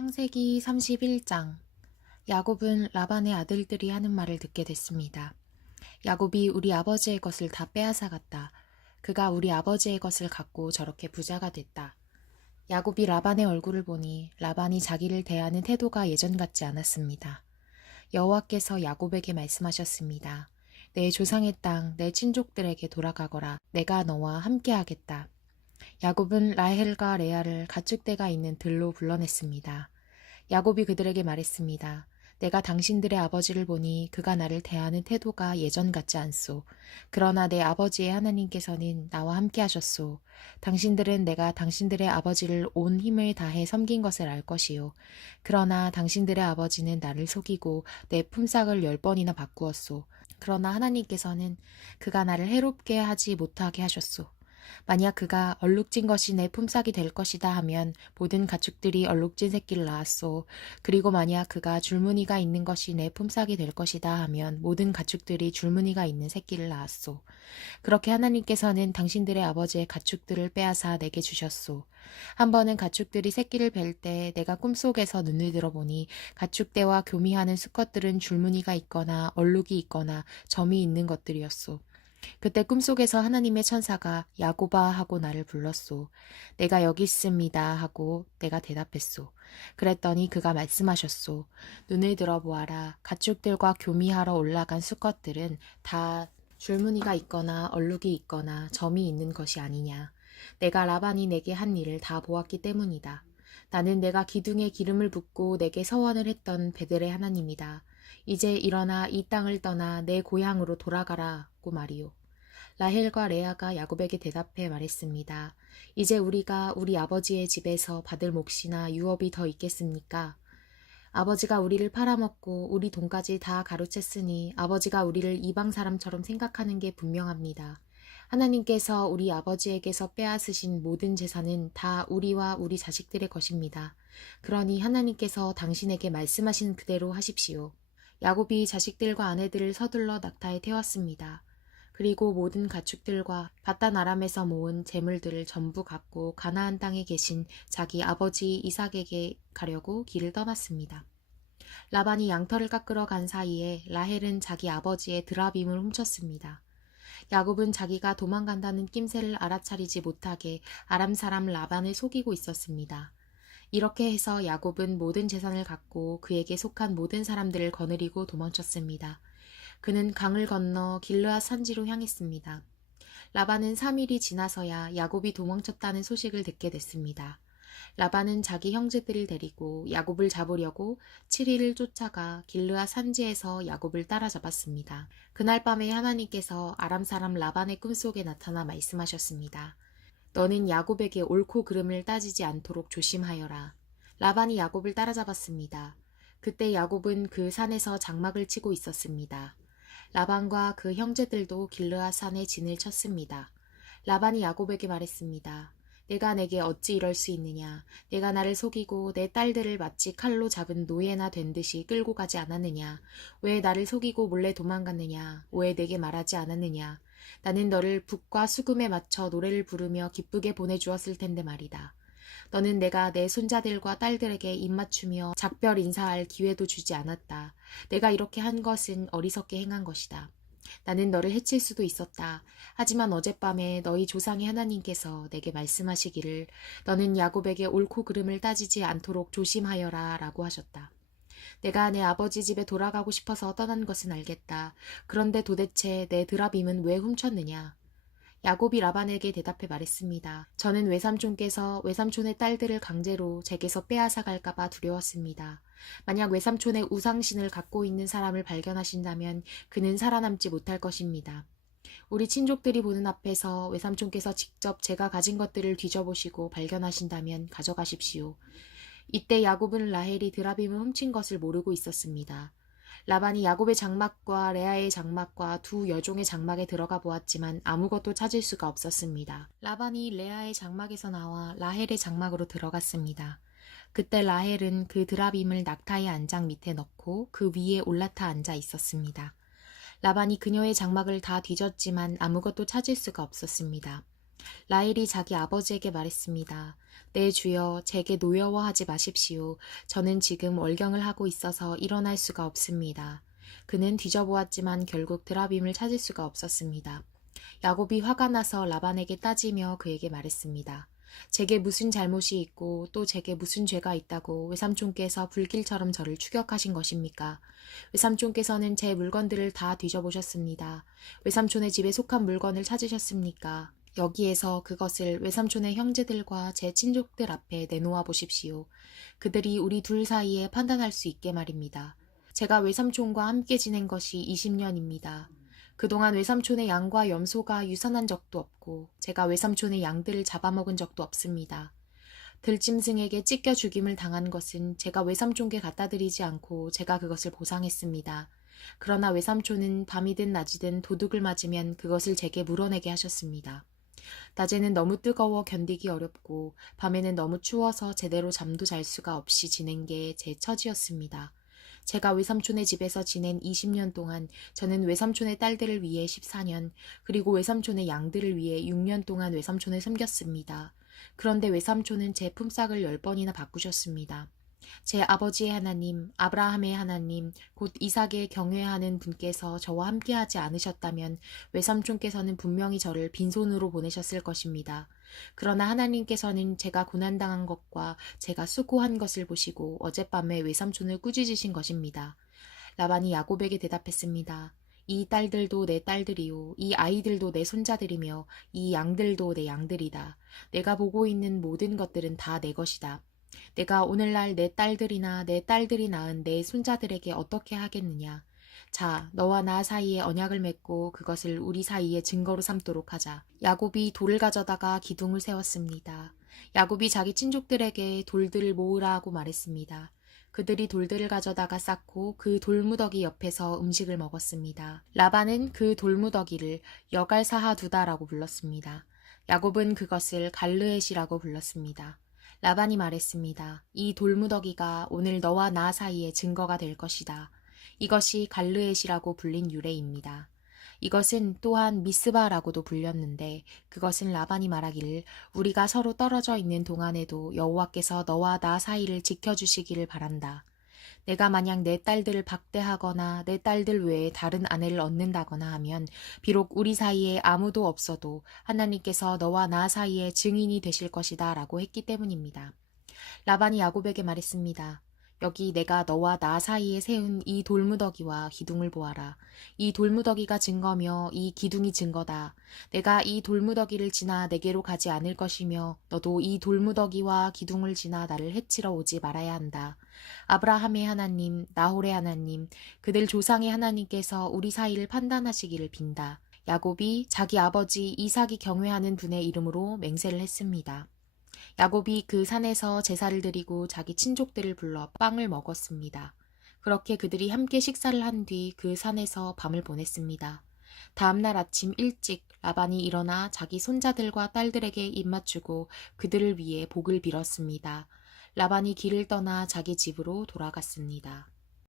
창세기 31장. 야곱은 라반의 아들들이 하는 말을 듣게 됐습니다. 야곱이 우리 아버지의 것을 다 빼앗아갔다. 그가 우리 아버지의 것을 갖고 저렇게 부자가 됐다. 야곱이 라반의 얼굴을 보니 라반이 자기를 대하는 태도가 예전 같지 않았습니다. 여호와께서 야곱에게 말씀하셨습니다. 내 조상의 땅, 내 친족들에게 돌아가거라. 내가 너와 함께하겠다. 야곱은 라헬과 레아를 가축대가 있는 들로 불러냈습니다. 야곱이 그들에게 말했습니다. 내가 당신들의 아버지를 보니 그가 나를 대하는 태도가 예전 같지 않소. 그러나 내 아버지의 하나님께서는 나와 함께 하셨소. 당신들은 내가 당신들의 아버지를 온 힘을 다해 섬긴 것을 알 것이요. 그러나 당신들의 아버지는 나를 속이고 내 품삯을 10번이나 바꾸었소. 그러나 하나님께서는 그가 나를 해롭게 하지 못하게 하셨소. 만약 그가 얼룩진 것이 내 품삯이 될 것이다 하면 모든 가축들이 얼룩진 새끼를 낳았소. 그리고 만약 그가 줄무늬가 있는 것이 내 품삯이 될 것이다 하면 모든 가축들이 줄무늬가 있는 새끼를 낳았소. 그렇게 하나님께서는 당신들의 아버지의 가축들을 빼앗아 내게 주셨소. 한 번은 가축들이 새끼를 뵐 때 내가 꿈속에서 눈을 들어보니 가축대와 교미하는 수컷들은 줄무늬가 있거나 얼룩이 있거나 점이 있는 것들이었소. 그때 꿈속에서 하나님의 천사가 야곱아 하고 나를 불렀소. 내가 여기 있습니다 하고 내가 대답했소. 그랬더니 그가 말씀하셨소. 눈을 들어보아라. 가축들과 교미하러 올라간 수컷들은 다 줄무늬가 있거나 얼룩이 있거나 점이 있는 것이 아니냐. 내가 라반이 내게 한 일을 다 보았기 때문이다. 나는 내가 기둥에 기름을 붓고 내게 서원을 했던 베들의 하나님이다. 이제 일어나 이 땅을 떠나 내 고향으로 돌아가라고 말이오. 라헬과 레아가 야곱에게 대답해 말했습니다. 이제 우리가 우리 아버지의 집에서 받을 몫이나 유업이 더 있겠습니까? 아버지가 우리를 팔아먹고 우리 돈까지 다 가로챘으니 아버지가 우리를 이방 사람처럼 생각하는 게 분명합니다. 하나님께서 우리 아버지에게서 빼앗으신 모든 재산은 다 우리와 우리 자식들의 것입니다. 그러니 하나님께서 당신에게 말씀하신 그대로 하십시오. 야곱이 자식들과 아내들을 서둘러 낙타에 태웠습니다. 그리고 모든 가축들과 바단 아람에서 모은 재물들을 전부 갖고 가나안 땅에 계신 자기 아버지 이삭에게 가려고 길을 떠났습니다. 라반이 양털을 깎으러 간 사이에 라헬은 자기 아버지의 드라빔을 훔쳤습니다. 야곱은 자기가 도망간다는 낌새를 알아차리지 못하게 아람 사람 라반을 속이고 있었습니다. 이렇게 해서 야곱은 모든 재산을 갖고 그에게 속한 모든 사람들을 거느리고 도망쳤습니다. 그는 강을 건너 길르앗 산지로 향했습니다. 라반은 3일이 지나서야 야곱이 도망쳤다는 소식을 듣게 됐습니다. 라반은 자기 형제들을 데리고 야곱을 잡으려고 7일을 쫓아가 길르앗 산지에서 야곱을 따라잡았습니다. 그날 밤에 하나님께서 아람 사람 라반의 꿈속에 나타나 말씀하셨습니다. 너는 야곱에게 옳고 그름을 따지지 않도록 조심하여라. 라반이 야곱을 따라잡았습니다. 그때 야곱은 그 산에서 장막을 치고 있었습니다. 라반과 그 형제들도 길르앗 산에 진을 쳤습니다. 라반이 야곱에게 말했습니다. 내가 내게 어찌 이럴 수 있느냐. 내가 나를 속이고 내 딸들을 마치 칼로 잡은 노예나 된 듯이 끌고 가지 않았느냐. 왜 나를 속이고 몰래 도망갔느냐. 왜 내게 말하지 않았느냐. 나는 너를 북과 수금에 맞춰 노래를 부르며 기쁘게 보내주었을 텐데 말이다. 너는 내가 내 손자들과 딸들에게 입맞추며 작별 인사할 기회도 주지 않았다. 내가 이렇게 한 것은 어리석게 행한 것이다. 나는 너를 해칠 수도 있었다. 하지만 어젯밤에 너희 조상의 하나님께서 내게 말씀하시기를 너는 야곱에게 옳고 그름을 따지지 않도록 조심하여라 라고 하셨다. 내가 내 아버지 집에 돌아가고 싶어서 떠난 것은 알겠다. 그런데 도대체 내 드라빔은 왜 훔쳤느냐? 야곱이 라반에게 대답해 말했습니다. 저는 외삼촌께서 외삼촌의 딸들을 강제로 제게서 빼앗아 갈까봐 두려웠습니다. 만약 외삼촌의 우상신을 갖고 있는 사람을 발견하신다면 그는 살아남지 못할 것입니다. 우리 친족들이 보는 앞에서 외삼촌께서 직접 제가 가진 것들을 뒤져보시고 발견하신다면 가져가십시오. 이때 야곱은 라헬이 드라빔을 훔친 것을 모르고 있었습니다. 라반이 야곱의 장막과 레아의 장막과 두 여종의 장막에 들어가 보았지만 아무것도 찾을 수가 없었습니다. 라반이 레아의 장막에서 나와 라헬의 장막으로 들어갔습니다. 그때 라헬은 그 드라빔을 낙타의 안장 밑에 넣고 그 위에 올라타 앉아 있었습니다. 라반이 그녀의 장막을 다 뒤졌지만 아무것도 찾을 수가 없었습니다. 라헬이 자기 아버지에게 말했습니다. 네, 주여, 제게 노여워하지 마십시오. 저는 지금 월경을 하고 있어서 일어날 수가 없습니다. 그는 뒤져보았지만 결국 드라빔을 찾을 수가 없었습니다. 야곱이 화가 나서 라반에게 따지며 그에게 말했습니다. 제게 무슨 잘못이 있고 또 제게 무슨 죄가 있다고 외삼촌께서 불길처럼 저를 추격하신 것입니까? 외삼촌께서는 제 물건들을 다 뒤져보셨습니다. 외삼촌의 집에 속한 물건을 찾으셨습니까? 여기에서 그것을 외삼촌의 형제들과 제 친족들 앞에 내놓아 보십시오. 그들이 우리 둘 사이에 판단할 수 있게 말입니다. 제가 외삼촌과 함께 지낸 것이 20년입니다. 그동안 외삼촌의 양과 염소가 유산한 적도 없고 제가 외삼촌의 양들을 잡아먹은 적도 없습니다. 들짐승에게 찢겨 죽임을 당한 것은 제가 외삼촌께 갖다 드리지 않고 제가 그것을 보상했습니다. 그러나 외삼촌은 밤이든 낮이든 도둑을 맞으면 그것을 제게 물어내게 하셨습니다. 낮에는 너무 뜨거워 견디기 어렵고 밤에는 너무 추워서 제대로 잠도 잘 수가 없이 지낸 게 제 처지였습니다. 제가 외삼촌의 집에서 지낸 20년 동안 저는 외삼촌의 딸들을 위해 14년, 그리고 외삼촌의 양들을 위해 6년 동안 외삼촌을 섬겼습니다. 그런데 외삼촌은 제 품삯을 10번이나 바꾸셨습니다. 제 아버지의 하나님, 아브라함의 하나님, 곧 이삭에 경외하는 분께서 저와 함께하지 않으셨다면 외삼촌께서는 분명히 저를 빈손으로 보내셨을 것입니다. 그러나 하나님께서는 제가 고난당한 것과 제가 수고한 것을 보시고 어젯밤에 외삼촌을 꾸짖으신 것입니다. 라반이 야곱에게 대답했습니다. 이 딸들도 내 딸들이요, 이 아이들도 내 손자들이며 이 양들도 내 양들이다. 내가 보고 있는 모든 것들은 다 내 것이다. 내가 오늘날 내 딸들이나 내 딸들이 낳은 내 손자들에게 어떻게 하겠느냐. 자, 너와 나 사이에 언약을 맺고 그것을 우리 사이에 증거로 삼도록 하자. 야곱이 돌을 가져다가 기둥을 세웠습니다. 야곱이 자기 친족들에게 돌들을 모으라고 말했습니다. 그들이 돌들을 가져다가 쌓고 그 돌무더기 옆에서 음식을 먹었습니다. 라반은 그 돌무더기를 여갈사하두다라고 불렀습니다. 야곱은 그것을 갈르엣이라고 불렀습니다. 라반이 말했습니다. 이 돌무더기가 오늘 너와 나 사이에 증거가 될 것이다. 이것이 갈르엣이라고 불린 유래입니다. 이것은 또한 미스바라고도 불렸는데 그것은 라반이 말하기를 우리가 서로 떨어져 있는 동안에도 여호와께서 너와 나 사이를 지켜주시기를 바란다. 내가 만약 내 딸들을 박대하거나 내 딸들 외에 다른 아내를 얻는다거나 하면 비록 우리 사이에 아무도 없어도 하나님께서 너와 나 사이에 증인이 되실 것이다 라고 했기 때문입니다. 라반이 야곱에게 말했습니다. 여기 내가 너와 나 사이에 세운 이 돌무더기와 기둥을 보아라. 이 돌무더기가 증거며 이 기둥이 증거다. 내가 이 돌무더기를 지나 내게로 가지 않을 것이며 너도 이 돌무더기와 기둥을 지나 나를 해치러 오지 말아야 한다. 아브라함의 하나님, 나홀의 하나님, 그들 조상의 하나님께서 우리 사이를 판단하시기를 빈다. 야곱이 자기 아버지 이삭이 경외하는 분의 이름으로 맹세를 했습니다. 야곱이 그 산에서 제사를 드리고 자기 친족들을 불러 빵을 먹었습니다. 그렇게 그들이 함께 식사를 한 뒤 그 산에서 밤을 보냈습니다. 다음날 아침 일찍 라반이 일어나 자기 손자들과 딸들에게 입맞추고 그들을 위해 복을 빌었습니다. 라반이 길을 떠나 자기 집으로 돌아갔습니다.